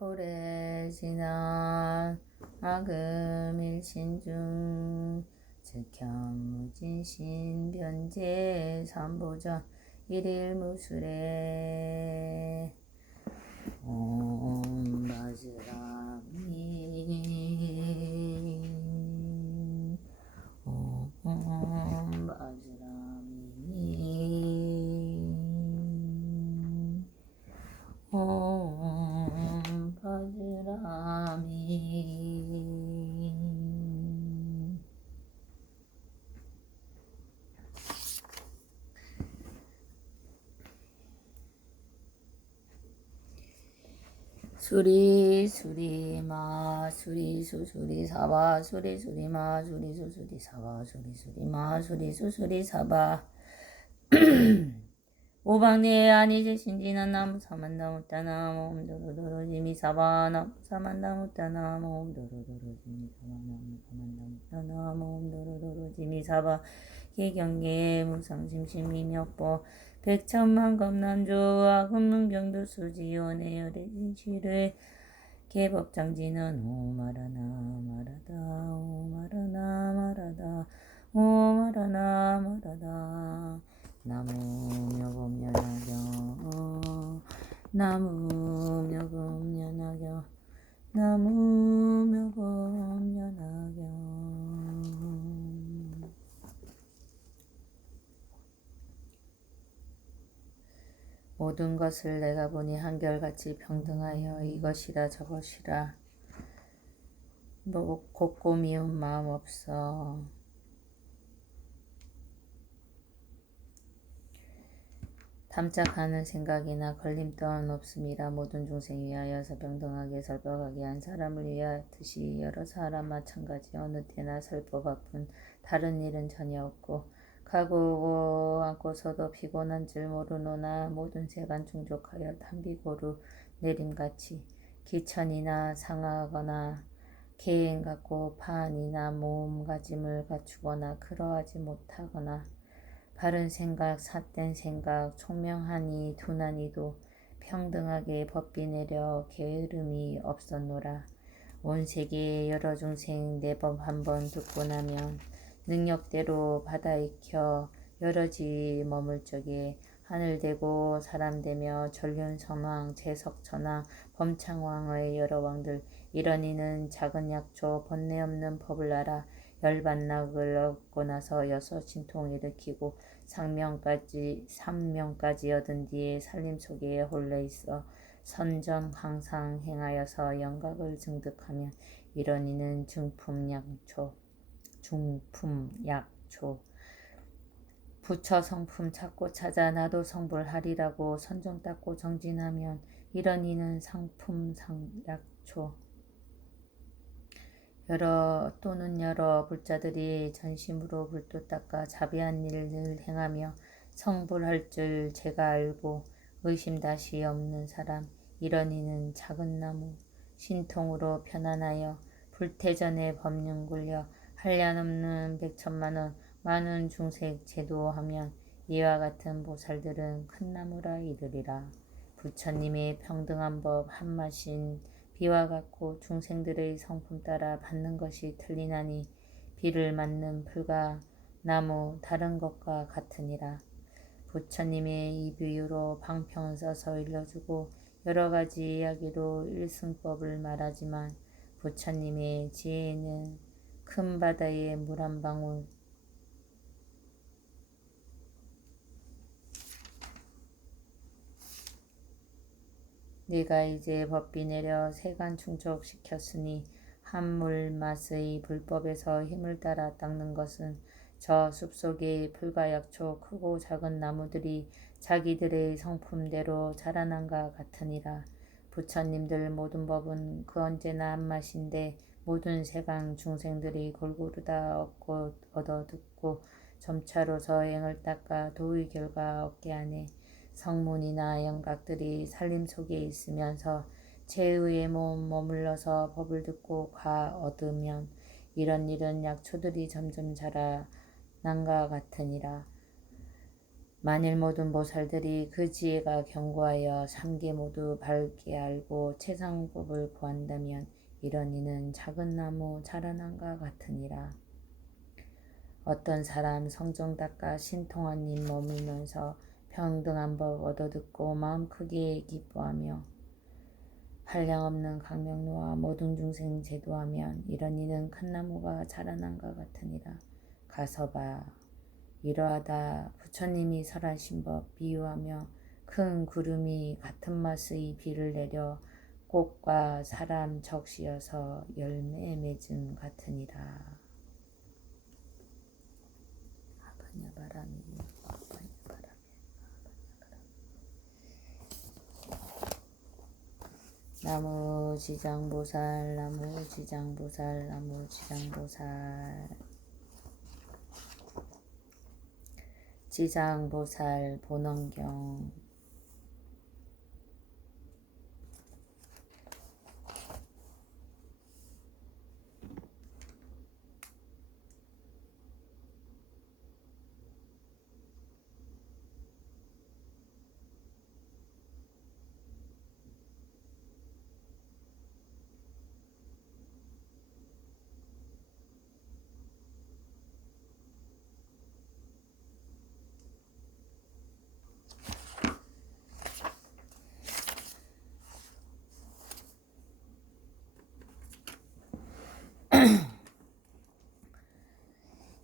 포레지나 아금일신중 즉현무진신 변제 삼보전 일일무술에 옴 바즈라미 옴 바즈라미 옴 바즈라미. 수리 수리마 수리수 수리사바 수리 수리마 수리수 수리사바 수리 수리마 수리수 수리사바 오방내 아니제 신지난 나무 사만나무따나무 옴도로도로 지미사바 나무 사만나무따나무 옴도로도로 지미사바 나무 사만나무따나무 옴도로도로 지미사바 개경계 무상심심미역보 백천만 검난조와 금문경도 수지원의 여대진치를 개법장지는 오마라나 마라다 오마라나 마라다 오마라나 마라다 나무묘금연하경 나무묘금연하경 나무묘금연하경. 모든 것을 내가 보니 한결같이 평등하여 이것이라 저것이라 곱고 미운 마음 없어. 탐짝하는 생각이나 걸림돌 없음이라. 모든 중생 위하여서 병등하게 설법하게 한 사람을 위하듯이 여러 사람 마찬가지 어느 때나 설법하뿐 다른 일은 전혀 없고 가고 앉고서도 피곤한 줄 모르노나 모든 세간 충족하여 탄비고루 내림같이 기천이나 상하거나 계행 갖고 판이나 몸가짐을 갖추거나 그러하지 못하거나 바른 생각, 삿된 생각, 총명하니 둔하니도 평등하게 법비 내려 게으름이 없었노라. 온 세계의 여러 중생 내 법 한 번 듣고 나면 능력대로 받아 익혀 여러지 머물 적에 하늘되고 사람되며 전륜선왕, 재석천왕, 범창왕의 여러 왕들 이러니는 작은 약초 번뇌 없는 법을 알아 열반락을 얻고 나서 여섯 신통 일으키고 삼명까지 얻은 뒤에 살림 속에 홀려 있어 선전 항상 행하여서 영각을 증득하면 이러니는 중품약초 부처 성품 찾고 찾아 나도 성불하리라고 선정 닦고 정진하면 이러니는 상품상약초 여러 불자들이 전심으로 불도 닦아 자비한 일을 행하며 성불할 줄 제가 알고 의심 다시 없는 사람 이러니는 작은 나무 신통으로 편안하여 불태전에 법륜 굴려 한량없는 백천만원 많은 중색 제도하면 이와 같은 보살들은 큰 나무라 이르리라. 부처님의 평등한 법 한마신 비와 같고 중생들의 성품 따라 받는 것이 틀리나니 비를 맞는 풀과 나무 다른 것과 같으니라. 부처님의 이 비유로 방평을 써서 일러주고 여러 가지 이야기로 일승법을 말하지만 부처님의 지혜는 큰 바다에 물 한 방울 네가 이제 법비 내려 세간 충족시켰으니 한물 맛의 불법에서 힘을 따라 닦는 것은 저 숲속의 풀과 약초 크고 작은 나무들이 자기들의 성품대로 자라난과 같으니라. 부처님들 모든 법은 그 언제나 한맛인데 모든 세간 중생들이 골고루 다 얻어 듣고 점차로서 행을 닦아 도의 결과 얻게 하네. 성문이나 영각들이 살림 속에 있으면서 제의에 머물러서 법을 듣고 얻으면 이런 일은 약초들이 점점 자라난과 같으니라. 만일 모든 보살들이 그 지혜가 견고하여 삼계 모두 밝게 알고 최상법을 구한다면 이런 이는 작은 나무 자라난과 같으니라. 어떤 사람 성정 닦아 신통한 일 머물면서 평등한 법 얻어듣고 마음 크게 기뻐하며 한량없는 강명로와 모든 중생 제도하면 이런 이는 큰 나무가 자라난과 같으니라. 가서 봐. 이러하다 부처님이 설하신 법 비유하며 큰 구름이 같은 맛의 비를 내려 꽃과 사람 적시어서 열매 맺음 같으니라. 아바냐 바람이 아바냐 바람이 나무 지장보살 나무 지장보살 나무 지장보살 지장보살 본원경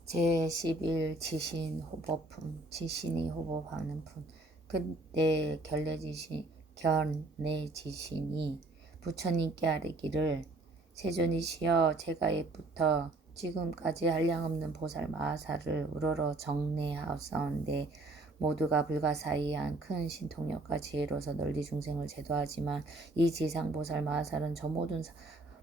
제11 지신 호법품 지신이 호법하는 품 그때 견내지신이 부처님께 아뢰기를 세존이시여 제가 옛부터 지금까지 한량없는 보살 마하사를 우러러 정례하옵사온데 모두가 불가사의한 큰 신통력과 지혜로서 널리 중생을 제도하지만 이 지상보살 마하살은 저 모든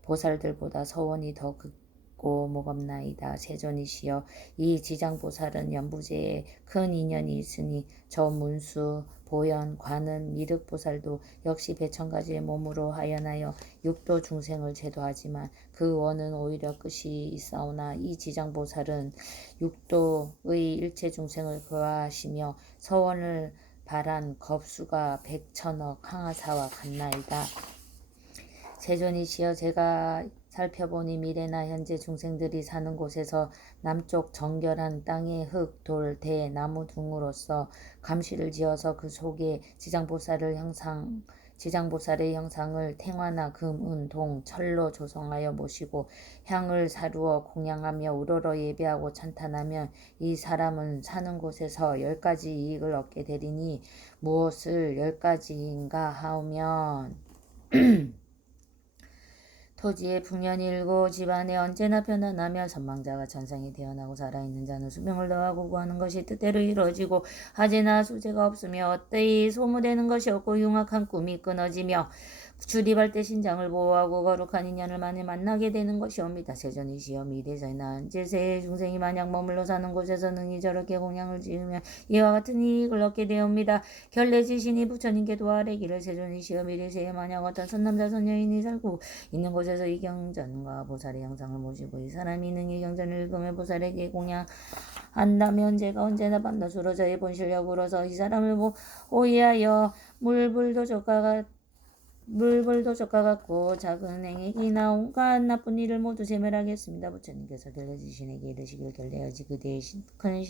보살들보다 서원이 더 극고 무겁나이다. 세존이시여 이 지장보살은 연부제에 큰 인연이 있으니 저 문수 보현 관은 미륵보살도 역시 배천가지의 몸으로 하연하여 육도 중생을 제도하지만 그 원은 오히려 끝이 있사오나 이 지장보살은 육도의 일체 중생을 구하시며 서원을 바란 겁수가 백천억 항아사와 같나이다. 세존이시여 제가 살펴보니 미래나 현재 중생들이 사는 곳에서 남쪽 정결한 땅에 흙, 돌, 대, 나무 등으로서 감시를 지어서 그 속에 지장보살의 형상을 탱화나 금, 은, 동, 철로 조성하여 모시고 향을 사루어 공양하며 우러러 예배하고 찬탄하면 이 사람은 사는 곳에서 10가지 이익을 얻게 되리니 무엇을 10가지인가 하오면 토지의 풍년이 일고 집안에 언제나 편안하며 선망자가 천상에 태어나고 살아있는 자는 수명을 더하고 구하는 것이 뜻대로 이루어지고 하재나 수재가 없으며 어때이 소무되는 것이 없고 흉악한 꿈이 끊어지며 출입할 때 신장을 보호하고 거룩한 인연을 많이 만나게 되는 것이옵니다. 세존이시여 미래서나 현재세의 중생이 만약 머물러 사는 곳에서 능히 저렇게 공양을 지으면 이와 같은 이익을 얻게 되옵니다. 결례지신이 부처님께 도하래기를 세존이시여 미래세에 만약 어떤 선남자 선여인이 살고 있는 곳에서 이 경전과 보살의 형상을 모시고 이 사람이 능히 경전을 읽으며 보살에게 공양한다면 제가 언제나 밤낮으로 저의 본실력으로서 이 사람을 호위하여 물불도 족과 같고 작은 행위나 온갖 나쁜 일을 모두 제멸하겠습니다. 부처님께서 결례지신에게 이르시길 결례하지 그대의 큰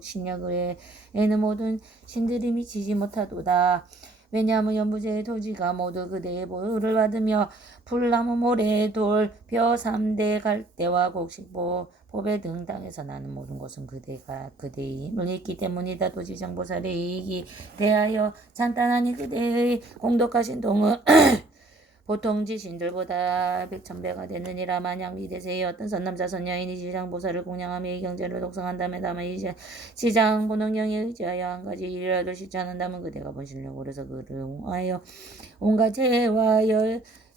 신력 외에는 모든 신들이 미치지 못하도다. 왜냐하면 연부제의 토지가 모두 그대의 보호를 받으며 풀나무, 모래, 돌, 벼, 삼대, 갈대와 곡식보, 보배 등 땅에서 나는 모든 것은 그대의 힘을 있기 때문이다. 도지장보살의 이익이 대하여 잔단하니 그대의 공덕하신 동은 보통 지신들보다 백천배가 되느니라. 만약 미래세의 어떤 선남자 선여인이 지장보살을 공양하며 이 경전을 독성한다면 다만 이 지장본원경에 의지하여 한 가지 일이라도 실천한다면 그대가 본실력으로서 그를 옹하여 온갖 재와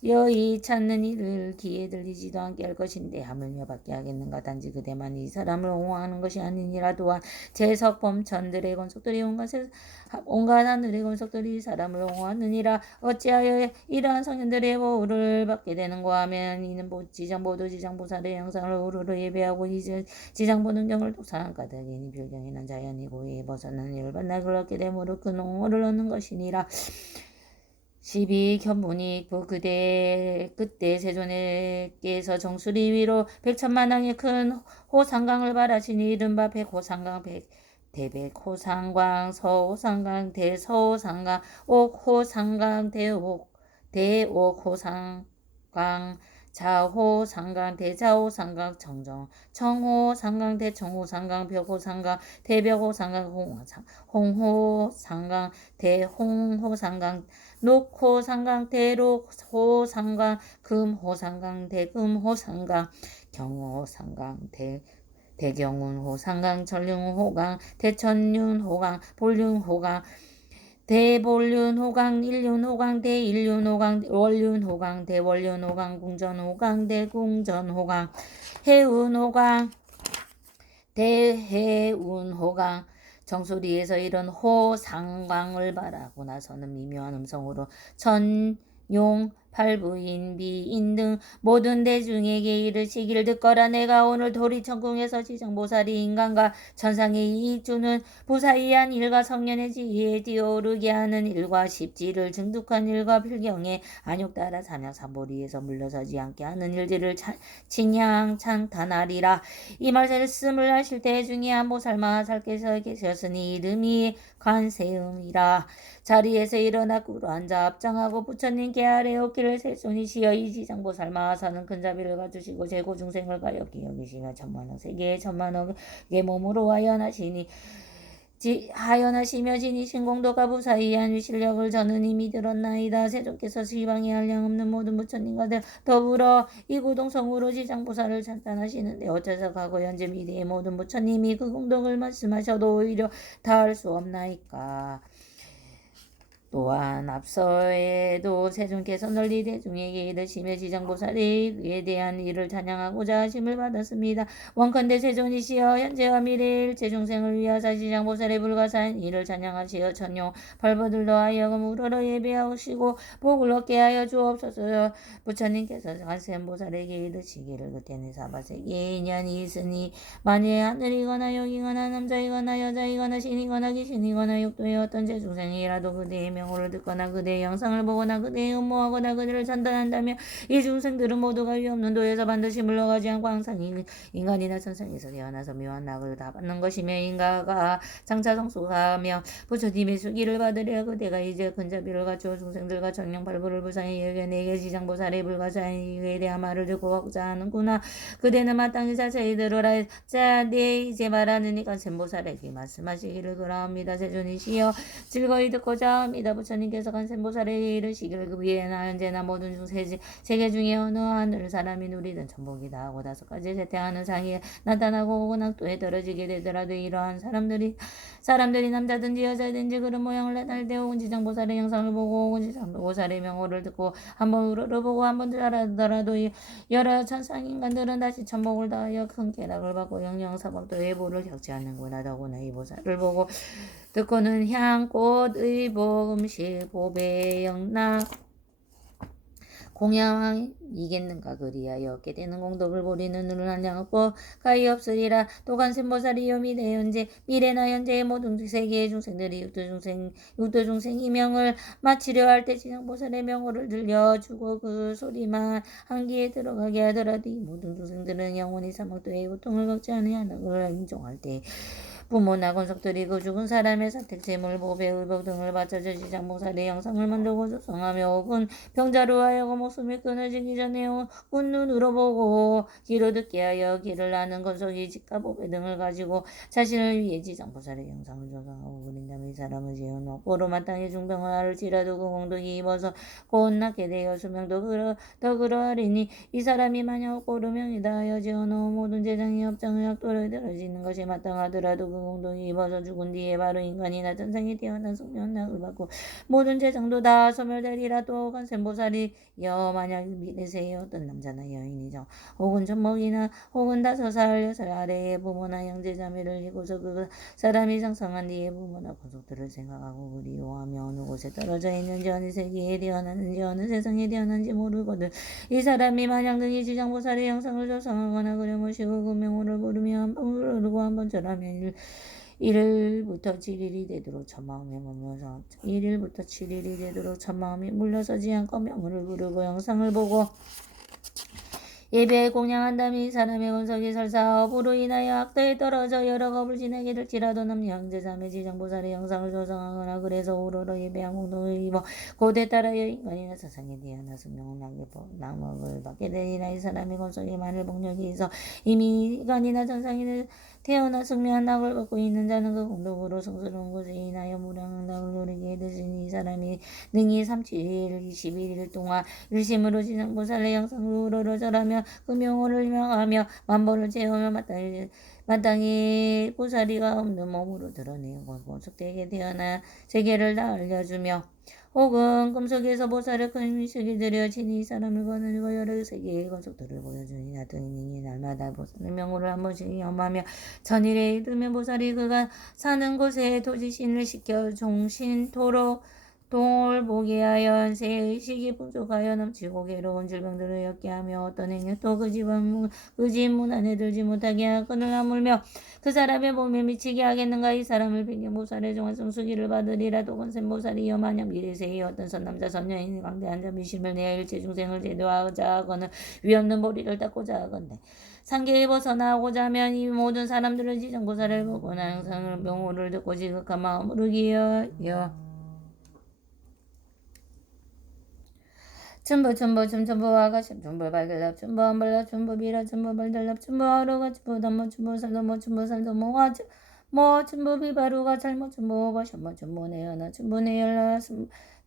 여의 찾는 이를 귀에 들리지도 않게 할 것인데 하물며 받게 하겠는가. 단지 그대만 이 사람을 옹호하는 것이 아니니라. 또한 제석범 천들의 권속들이 온갖 하늘의 권속들이 이 사람을 옹호하느니라. 어찌하여 이러한 성현들의 보호를 받게 되는가 하면 이는 지장보도 지장보살의 영상을 우르르 예배하고 이 지장보 능력을 독상한 까닭이니 불경이는 자연이 고의에 벗어나는 일을 만나걸 얻게 되므로 그 옹호를 얻는 것이니라. 12. 견문이 그때 세존께서 정수리 위로 백천만왕의 큰 호상강을 발하시니 이른바 백호상강, 대백호상강, 서호상강, 대서호상강, 옥호상강, 대옥호상강, 자호상강, 대자호상강, 청호상강, 대청호상강, 벽호상강, 대벽호상강, 홍호상강, 대홍호상강, 녹호상강, 대록호상강, 금호상강, 대금호상강, 경호상강, 대경운호상강, 전륜호강, 대천륜호강, 볼륜호강, 대볼륜호강, 일륜호강, 대일륜호강, 월륜호강, 대월륜호강, 궁전호강, 대궁전호강, 해운호강, 대해운호강. 정수리에서 이런 호상광을 바라고 나서는 미묘한 음성으로 천용, 팔부인, 비인 등 모든 대중에게 이르시기를 듣거라. 내가 오늘 도리천궁에서 지정보살이 인간과 천상의 이익 주는 부사이한 일과 성년의 지혜에 뛰어오르게 하는 일과 십지를 증득한 일과 필경에 안욕 따라 삼약삼보리에서 물러서지 않게 하는 일들을 칭양 찬탄하리라. 이 말씀을 하실 때 중에 한 보살마살께서 계셨으니 이름이 관세음이라. 자리에서 일어나 꿇어 앉아 앞장하고 부처님께 아래 어깨를 세손이시여 이 지장보살 마하사는 근자비를 가주시고 제고중생을 가엽게 여기시며 천만억 세계의 천만억의 몸으로 하연하시며 지니신 공덕과 부사이한 위실력을 저는 이미 들었나이다. 세존께서 시방에 한량없는 모든 부처님과 더불어 이 고동성으로 지장보살을 찬탄하시는데 어째서 과거 현재 미래의 모든 부처님이 그 공덕을 말씀하셔도 오히려 다할 수 없나이까. 또한 앞서에도 세존께서 널리 대중에게 이르시며 지장보살에 대한 일을 찬양하고자 하심을 받았습니다. 원컨대 세존이시여 현재와 미래의 일체 중생을 위하사 지장보살의 불가사한 일을 찬양하시어 천용 벌버들로 하여금 우러러 예배하시고 복을 얻게 하여 주옵소서. 부처님께서 관세음보살에게 이르시기를 그때는 사바세계의 인연이 있으니 만일 하늘이거나 여기거나 남자이거나 여자이거나 신이거나 귀신이거나 육도의 어떤 제중생이라도 그대의 명호를 듣거나 그대의 영상을 보거나 그대의 음모하거나 그대를 찬탄한다면 이 중생들은 모두가 위없는 도에서 반드시 물러가지 않고 항상 인간이나 천상에서 태어나서 묘한 낙을 다 받는 것이며 인가가 장차 성숙하며 부처님의 수기를 받으려 그대가 이제 근자비를 갖추어 중생들과 정령발부를 불쌍히 여겨 내게 지장보살의 불가사한 이유에 대한 말을 듣고 가고자 하는구나. 그대는 마땅히 자세히 들으라. 자, 네 이제 말하느니 관세음보살에게 말씀하시기를 그러합니다. 세존이시여 즐거이 듣고자 합니다. 부처님께서 관세음보살에게 이르시기를 그 위에나 현재나 모든 세계 중에 어느 하늘 사람이 누리든 천복이다 하고 5가지 세태하는 상에 나타나고 혹은 악도에 떨어지게 되더라도 이러한 사람들이 남자든지 여자든지 그런 모양을 나타낼 때 혹은 지장보살의 영상을 보고 혹은 지장보살의 명호를 듣고 한번 우러러보고 한번 잘하더라도 여러 천상인간들은 다시 천복을 다하여 큰 쾌락을 받고 영영사법도의 보를 겪지 않는구나. 더구나 이 보살을 보고 듣고는 향, 꽃, 의복, 음식, 보배, 영락, 공양왕 이겠는가. 그리하여 얻게 되는 공덕을 보리는 눈을 한량없고 가히 없으리라. 또 관세음보살이여 미래나 현재의 모든 세계의 중생들이 육도중생 이명을 마치려 할 때 지장보살의 명호를 들려주고 그 소리만 한기에 들어가게 하더라도 이 모든 중생들은 영원히 사막도의 고통을 겪지 아니하는 걸 인정할 때 부모나 권속들이 그 죽은 사람의 사택, 재물, 보배, 의복 등을 바쳐져 지장보살의 영상을 만들고 조성하며 혹은 병자로 하여금 목숨이 끊어지기 전에 운 눈으로 보고 귀로 듣게 하여 귀를 나는 권속이 집과 보배 등을 가지고 자신을 위해 지장보살의 영상을 조성하고 그린다면 이 사람은 지은 업보로 마땅히 중병을 앓을지라도 그 공덕이 입어서 곧 낫게 되어 수명도 더 그러하리니 이 사람이 만약 고르명이다 하여 지어놓은 모든 재정이 업장의 약도를 들어지는 것이 마땅하더라도 공동이 입어서 죽은 뒤에 바로 인간이나 천상에 태어나 숙련락을 받고 모든 재정도 다 소멸되리라. 또 관세음보살이여 만약 믿으세요. 어떤 남자나 여인이죠. 혹은 젖먹이나 혹은 5살 6살 아래의 부모나 형제자매를 이고서 그 사람이 장성한 뒤에 부모나 권속들을 생각하고 그리워하며 어느 곳에 떨어져 있는지 어느 세계에 태어났는지 어느 세상에 태어난지 모르거든 이 사람이 만약 등이 지장보살의 형상을 조성하거나 그려 모시고 그 명호를 부르며 한 번 부르고 한 번 절하면 1일부터 7일이 되도록 천마음에 머물러서 1일부터 7일이 되도록 천마음이 물러서지 않고 명호를 부르고 영상을 보고 예배에 공양한다면 이 사람의 권속이 설사업으로 인하여 악도에 떨어져 여러 겁을 지내게 될지라도 남녀 형제자매 지정보살의 영상을 조성하거나 그래서 오로로 예배한 공동을 입어 곧에 따라여 인간이나 사상에 대한 숙명을 낭목을 받게 되리라. 이 사람의 권속에 만일 복력이 있어 이미 인간이나 천상에 태어나 숙명한 낙을 받고 있는 자는 그 공덕으로 성스러운 것에 인하여 무량한 낙을 누리게 되시니 이 사람이 능히 37일 21일 동안 일심으로 지정보살의 영상으로 절하며 그 명호를 명하며 만보를 채우며 마땅히 보살이가 없는 몸으로 드러내고 권속되게 태어나 세계를 다 알려주며 혹은 금속에서 보살을 큰 의식이 들여지니 이 사람을 거느리고 여러 세계의 권속들을 보여주니 나등이 날마다 보살의 명호를 한 번씩 염하며 천일에 이르면 보살이 그가 사는 곳에 도지신을 시켜 종신토록 동을 하여 새의식이 풍족하여 넘치고 괴로운 질병들을 엮게 하며 어떤 행여 또 그 집 문 안에 들지 못하게 하여 끈을 아물며 그 사람의 몸에 미치게 하겠는가. 이 사람을 백경보살의 종한 성수기를 받으리라. 또 권센보살이여 만약 미래세에 어떤 선남자 선녀인 광대한 자 미심을 내어 일체 중생을 제도하고자 하거늘 위없는 보리를 닦고자 하건대 상계에 벗어나고자 하면 이 모든 사람들을 지정보살을 보고 항상 명호를 듣고 지극한 마음으로 기여여 춘부 춘부와가 춘부 발들랍 춘부 안발랍 춘부 비라 춘부 발들랍 춘부 하루가 춘부 담모 춘부 살도모 춘부 살도모가 뭐 춘부 비바루가 잘못 춘부 버셔모 춘부 내연아 춘부 내열라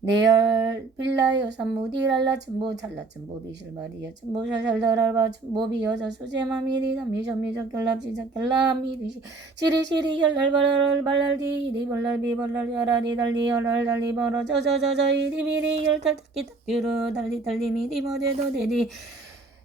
내열 빌라요 삼무디랄라 춘부 찰라 춘부 비실마리야 춘부 샬샬달알바 춘부 비여자 수제마 미리다 미저미저 결랍 지적 결랍 미리 시리시리 결랄발랄 발랄디 이리 벌랄비 벌랄 여라리 달리 열랄 달리 벌어 저저저저 이리 미리 열탈 탁기 탁기로 달리 달리 미리 뭐대도 대리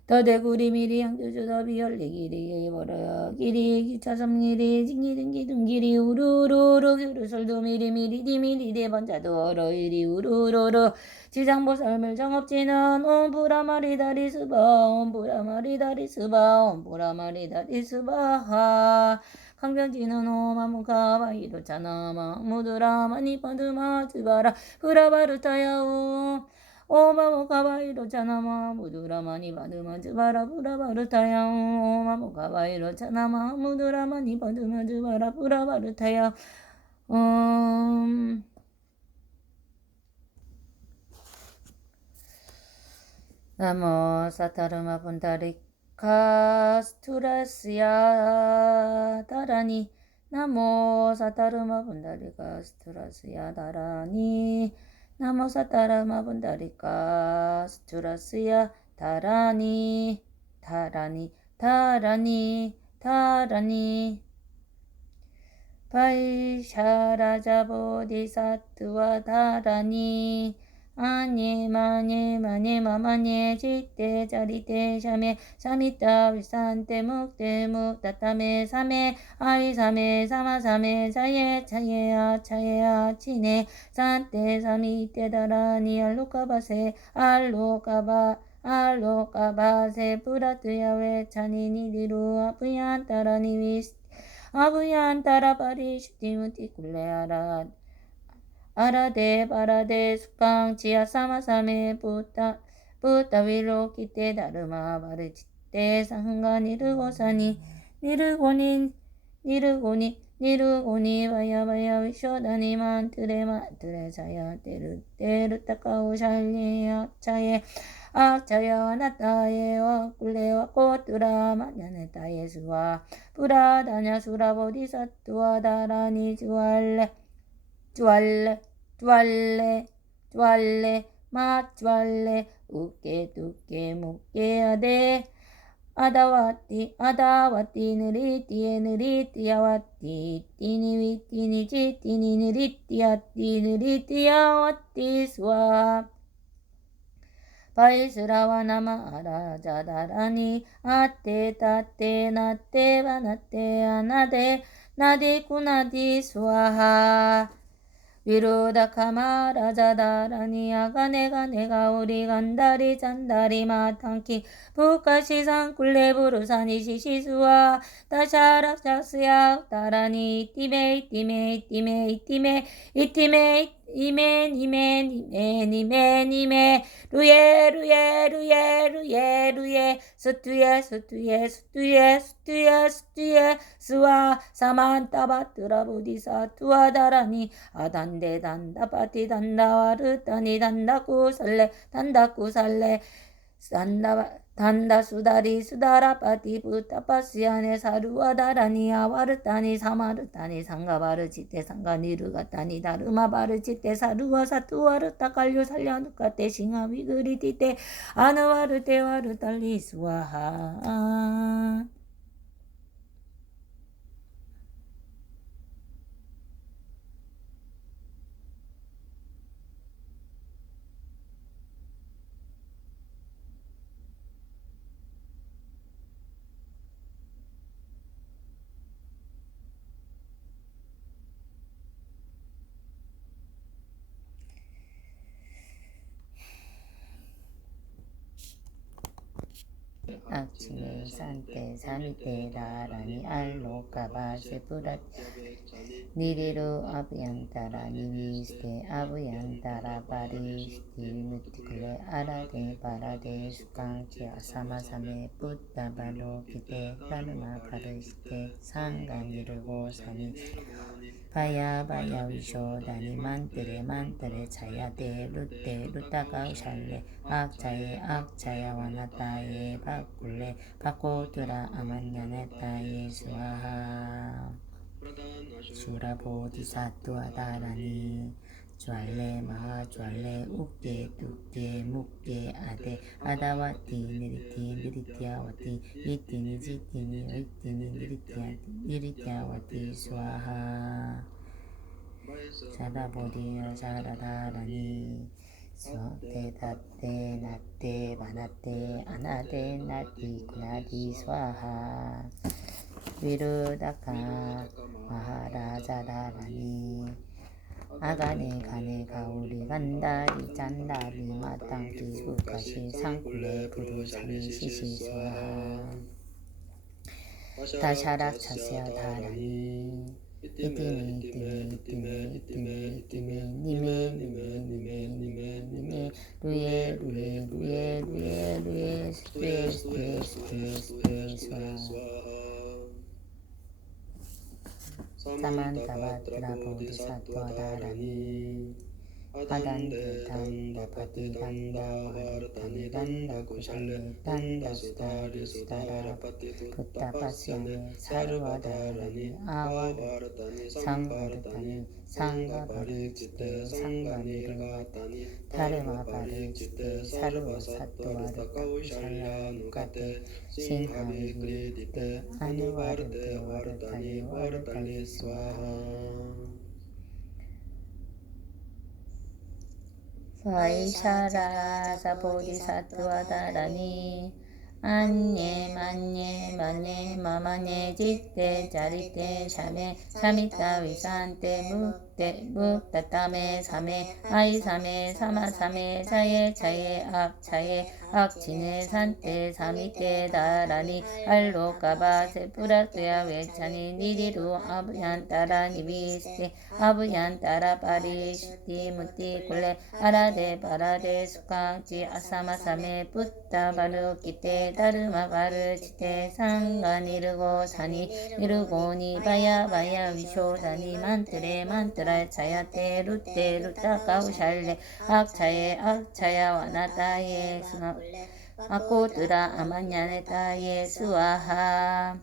더대구리 미리 양주주 더비 열리기리 벌어 기리 기차섬기리 징기등기 등기리 우루루루 규르설도 미리 디미리 대번자도 얼어 이리 우루루루 지장보살물 정업지는 옴부라마리다리스바 옴부라마리다리스바 옴부라마리다리스바 강변지는 오마무카바 이로차나마 무드라마니 파드마 즈바라 브라바르타야우 오마무카바이로차나마 무드라마니 바드마 즈바라 브라바르타야 오마무카바이로차나마 무드라마니 바드마 즈바라 브라바르타야 나모 사타르마 분다리카 스투라스야 다라니 나모 사타르마 분다리카 스투라스야 다라니 나모 사타르마 분다리카 스투라스야 다라니 바이샤라자 보디사트와 다라니 아니마니마니마마니 지떼 자리떼 샤메 사미따 위산떼 묵떼 묵따따메 사메 아위사메 사마사메 차예아 치네 산떼 사미떼 다라니 알로카바세 브라트야웨 차니니디루 아부얀따라니 위스 아부얀따라바리 슈티무티 굴레아라 아라데 바라데 숙강 지하 사마사메 부따위로 기테 다르마 바르치테 상가 니르고사니 니르고니 바야바야 위쇼다니만 트레 자야 테르 타카오 샬리야 차에 악차야 나타예와 꿀레와 꽃두라 마냐네 타예수와 부라다냐 수라보디사투와 다라니 주알레 우깨 두깨 묵깨야데 아다와띠 아다와띠 느리띠에 느리띠야와띠 띠니위띠니지 띠니 느리띠야띠 느리띠야와띠 스와 바이스라와 나마 아라자다라니 아떼 따떼 나떼 바나떼 아나데 나디쿠나디 스와하 위루다카마라자다라니 아가네가 내가 우리 간다리 잔다리 마탕키 부카시산 꿀레부루사니 시시수와 다샤락작스약 다라니 이띠메 이띠메 이띠메 이띠메 이띠메 이멘 이멘 이멘 이멘 이멘 루예 루예 루예 루예 루예 수투예 수투예 수투예 수투예 수투예 스와 사만타바트라부디사 투아다라니 아단데 단다바티 단다와르따니 단다쿠살레 단다쿠살레 단다 수다리 수다라파티 부타파시아네 사루아다라니 아와르따니 사마르따니 상가바르지테 상가니르가따니 다르마바르지테 사루아 사투아르따 갈류 살려누카테 싱하위그리티테 아누와르테와르탈리 수아하 악치네 산테 사미테 다라니 알로카바 세푸라 니리루 아브얀타라 니비스테 아브얀타라 바리스티 무티클레 아라데 바라데 수강치 아사마사메 푸타바로 기테 다르마 가르시테 상가니르고 사니 바야 바야 위쇼 다니 만테레 만테레 차야데 루테 루타가 샬레 악차에 악차야 와나타에 바꿀레 바코드라 아만냐네타에 스와하 수라보디사투아 다라니 주알레 마하 주알레 우게 두게 묵게 아데 아다와티 니리티 니리티아와티 이티니 지티니 의티니 니리티아와티 스와하 사다보디 사라다라니 스와테 다테 나테 바나테 아나데 나티 구나디 스와하 위루다카 마하라자다라니 아가네 가네 가오리 간다리 잔다리 마땅기 부카시 상굴레 부루사니 시시스와 다샤락 차세야 다라니 이티니 이티니 이티니 이티니 이티니 니메 니메 니메 니메 니메 루예 루예 루예 루예 루예 스페 스페 스페 스페 스와 사만타바트라 보디사토 다라니 아단데 단다 파티 단다 와르타니 단다 구샬레 단다 수다리 수다라 부타파시아네 사루와다라니 아와르타니 상가르타니 상가바르지테 상가니르가타니 타르마바르지테 사루와 사토와르타 구샬라누카테 싱하위그리디테 아누와르테 와르타니 와르타니 스와하 바이샤라사 보디사투아 다라니 안예 만예 만예 마마네 지떼 자리떼 샤메 사미타 위산떼 묵떼 묵따따메 사메 아이 사메 사마 사메 차예 차예 악 차예 악치네 산떼 사미떼 다라니 알로까바 세푸라떼야 외차니 니리루 아부얀따라 니비스테 아부얀따라 파리시티 무티 굴레 아라데 바라데 수강치 아사마사메 푸타바루 기테 다르마가르치테 상가니르고 사니 니르고니 바야 바야 위쇼다니 만트레 만트라 차야테 루테 루타카우샬레 악차에 악차야 와나타에 스마 아코드라 아마냐네타에 스와하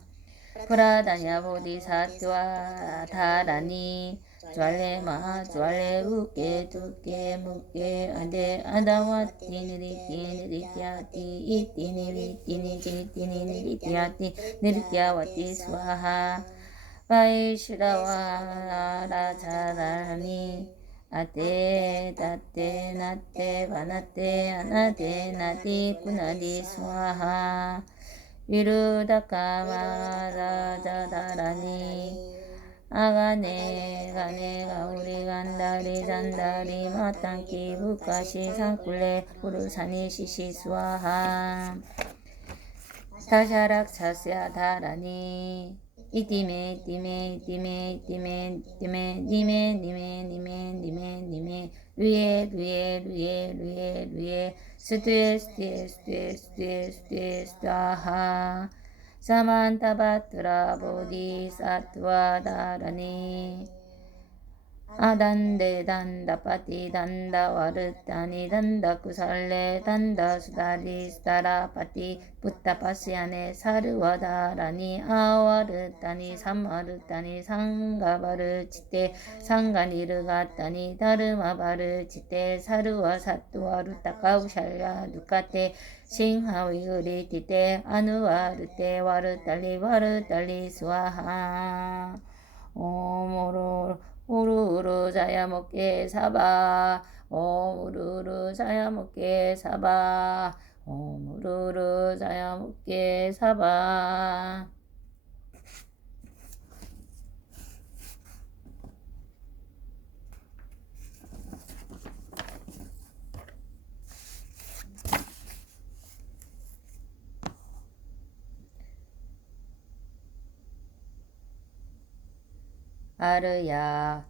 프라다냐 보디사투아 다라니 ज्वाले महा ज्वाले उके तुके मुके अदे अदावती निरिति निरित्याति इति निरिति निरिति निरित्याति निरित्यावती स्वाहा वैश्रवा राजारानी अते तते नते वनते अनते नति पुनदि स्वाहा विरुदकामाराजादारानी आगाने गाने 가우리 간다리 잔다리 마땅기 부가시 상굴레 부르사니 시시 수아하 사샤락 사스야 다라니 이띠메 띠메 띠메 띠메 띠메 니메 니메 니메 니메 니메 루에 루에 루에 루에 루에 스튜에 스튜에 스튜에 스튜에 스튜에 스튜아하 사만타바트라 보디사트와 다라니 아단데 단다파티 단다 와르타니 단다 구살레 단다 수다리 수다라파티 부타파시아네 사르와다라니 아와르타니 삼와르타니 상가바르 치테 상가니르가타니 다르마바르 치테 사르와 사뚜와르타카 우샬야 두카테 싱하위으리 티테 아누와르테 와르탈리 와르탈리 스와하 오모로 우루루 자야 먹게 사바 우루루 자야 먹게 사바 우루루 자야 먹게 사바 아르야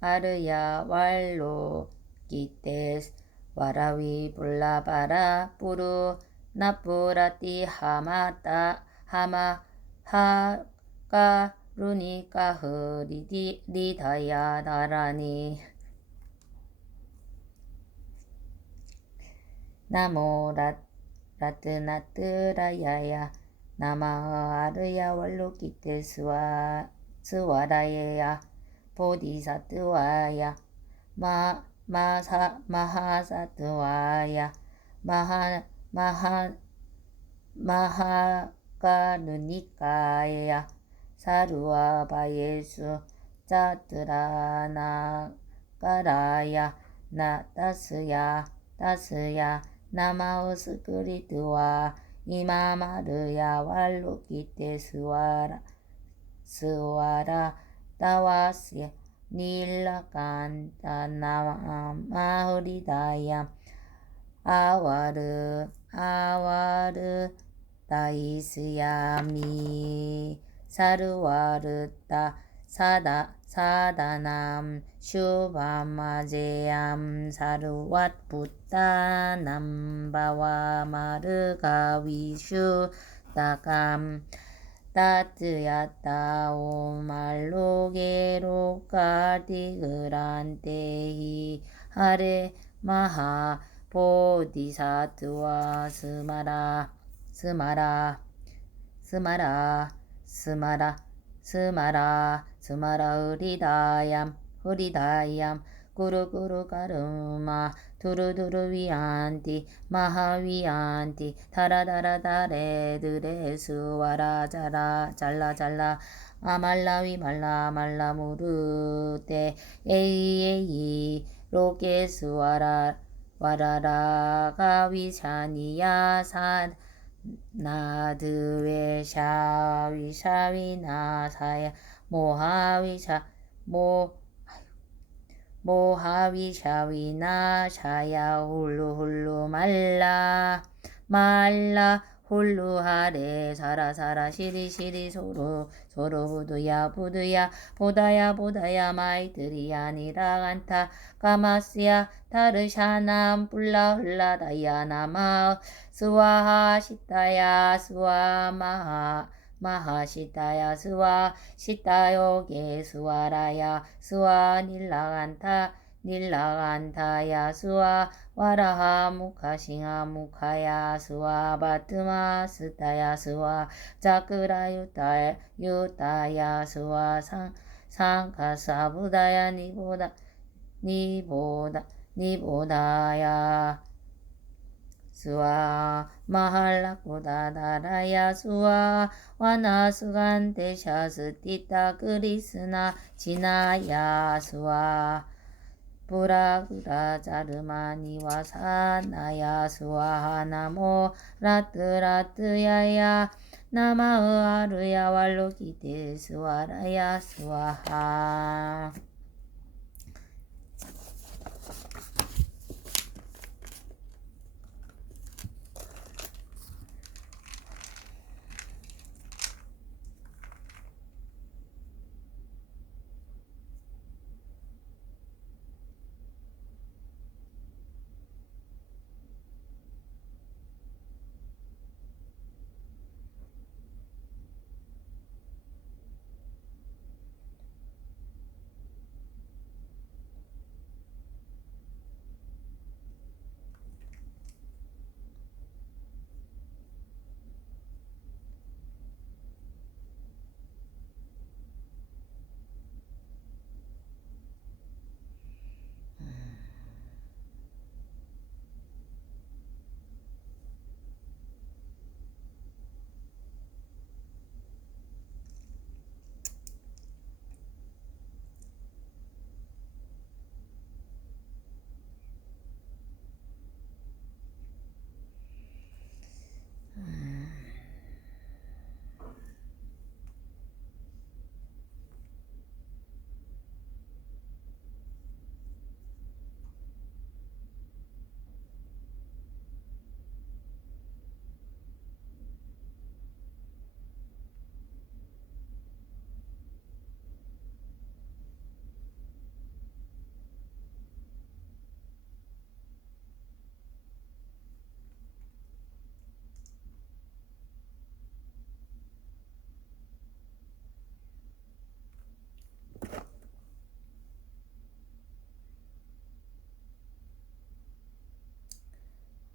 아르야 왈로 기테스 와라위 불라바라 뿌루 나뿌라티 하마타 하마 하가 루니까 흐리디 리다야 나라니 나모 라트나트라야야 나마 아르야 왈로 기테스와 스와라예야 보디사트와야 마하사트와야 마하가누니까야 사루와바예수 짜트라나까라야 따스야 나마우스크리트와 이마마르야 왈로키테 스와라 따와시 닐라칸타 나마흐리다야 아와르 다이스야미 사르와르타 사다남 슈바마제암 사르왓부타 남바와 마르가위슈 따감 따뜨야따 오말로게로카디그란테히 하레 마하 보디사트와 스마라 흐리다얌 구루구루 가르마 두루두루 위안티 마하위안티 타라다라다레드레수 와라자라 잘라잘라 아말라위 말라 무르테 에이에이 로게수 와라라가 위샤니야 사 나드웨 샤위샤위나 사야 모하위샤위나 샤야 훌루훌루 말라 훌루하레 사라사라 시리시리 소로 부두야 보다야 마이들이 아니라 간타 까마스야 타르샤남 뿔라 흘라다야 나마 스와하 시타야 스와 마하시타야 스와 시타요게 스와라야 스와 닐라간타야 스와 와라하 무카싱하 무카야 스와 바트마 스타야 스와 자크라 유타야 스와 상카사부다야 니보다야 수아 마할라쿠다다라야 수아 와나수간테 샤스티타 그리스나 지나야 수아 브라그라자르마니와 사나야 수아하나모 라트라트야야 나마으아르야 왈로기테 수아라야 수아하.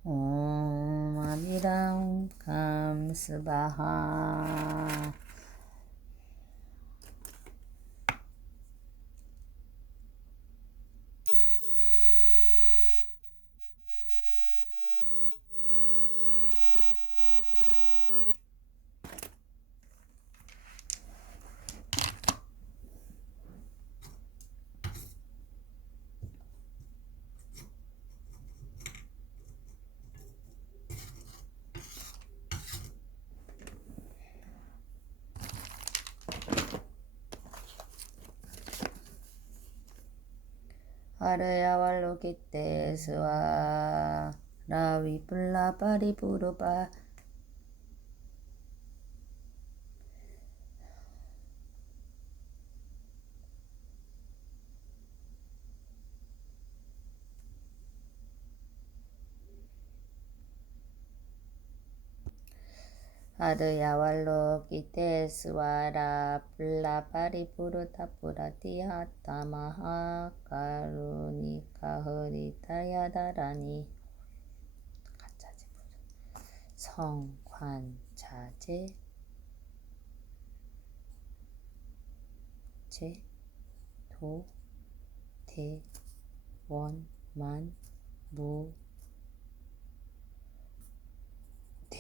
옴 아비랑 감스바하. 아르야왈로키테 스와 라위플라 파리푸르파 아르야왈로키테 스와라 플라 파리푸르타푸라티하타마하 가루니카 흐리타야다라니 성관자재 제도 대원만 무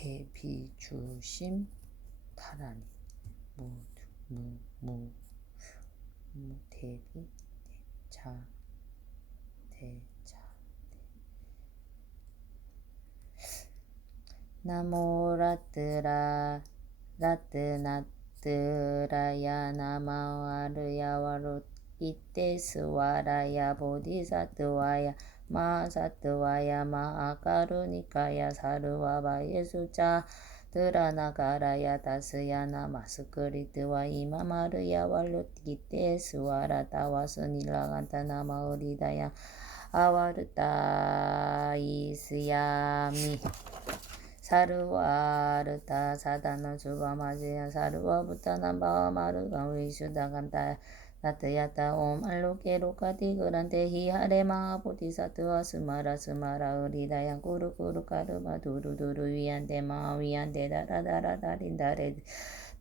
대비주심 타라니 무 대비 대자 나모라뜨라야 나마와르야와로 이테스와라야 보디사트와야 마사트와야 마아카루니카야 사르와바 예수자 드라나가라야 다스야나 마스크리트와 이마마르야 왈로티테스와라 다와스닐라간타 마우리다야 아와르타 이스야미 사르와르타 사다나 주바마지야 사르와부타나 바마르가 위슈다간타 나트야타 옴 알로케로카티 그란테 히하레마 보티사트와 스마라 으리다야 꾸루꾸루 카르마 두루두루 위안데 마 위안데 다라다라다린다레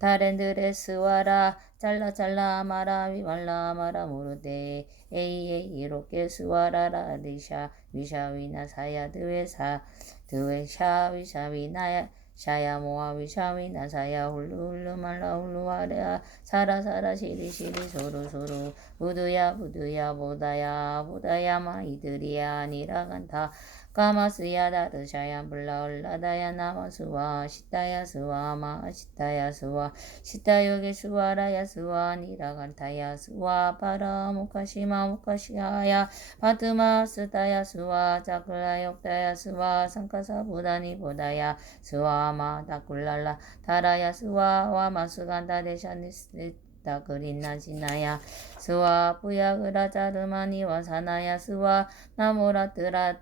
다렌드레 스와라 잘라 잘라 마라 위말라 마라 모르데 에이에 이롭게 스와라라 리샤 위샤위나 사야 드웨사 드웨샤 위샤위나야 샤야 모아 위샤위나 사야 훌루훌루 말라 훌루와레아 사라 사라 시리 시리 소루 소루 부두야 부두야 보다야 보다야 마이들이야 니라간타 까마스야 다르샤야 불라 올라다야 나마수와 시타야 수와 마시타야 수와 시타요게 수와라야 수와 니라간타야 수와 파라 무카시마 무카시하야 파트마 스타야 수와 자클라 욕다야 수와 상카사 부다니 보다야 수와 마 다꿀랄라 다라야 수와 와 마수간다 데샤니스 다그린나 지나야 스와 부야그라 자르마니와 사나야 스와 나무라뜨라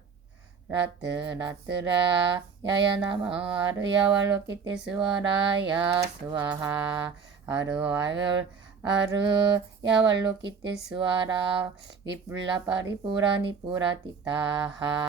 라뜨라뜨라 야야나마 아르야 왈로키테 스와라야 스와하 아르와열 아르 야왈로키테 스와라 위뿔라 파리푸라 니푸라 티타하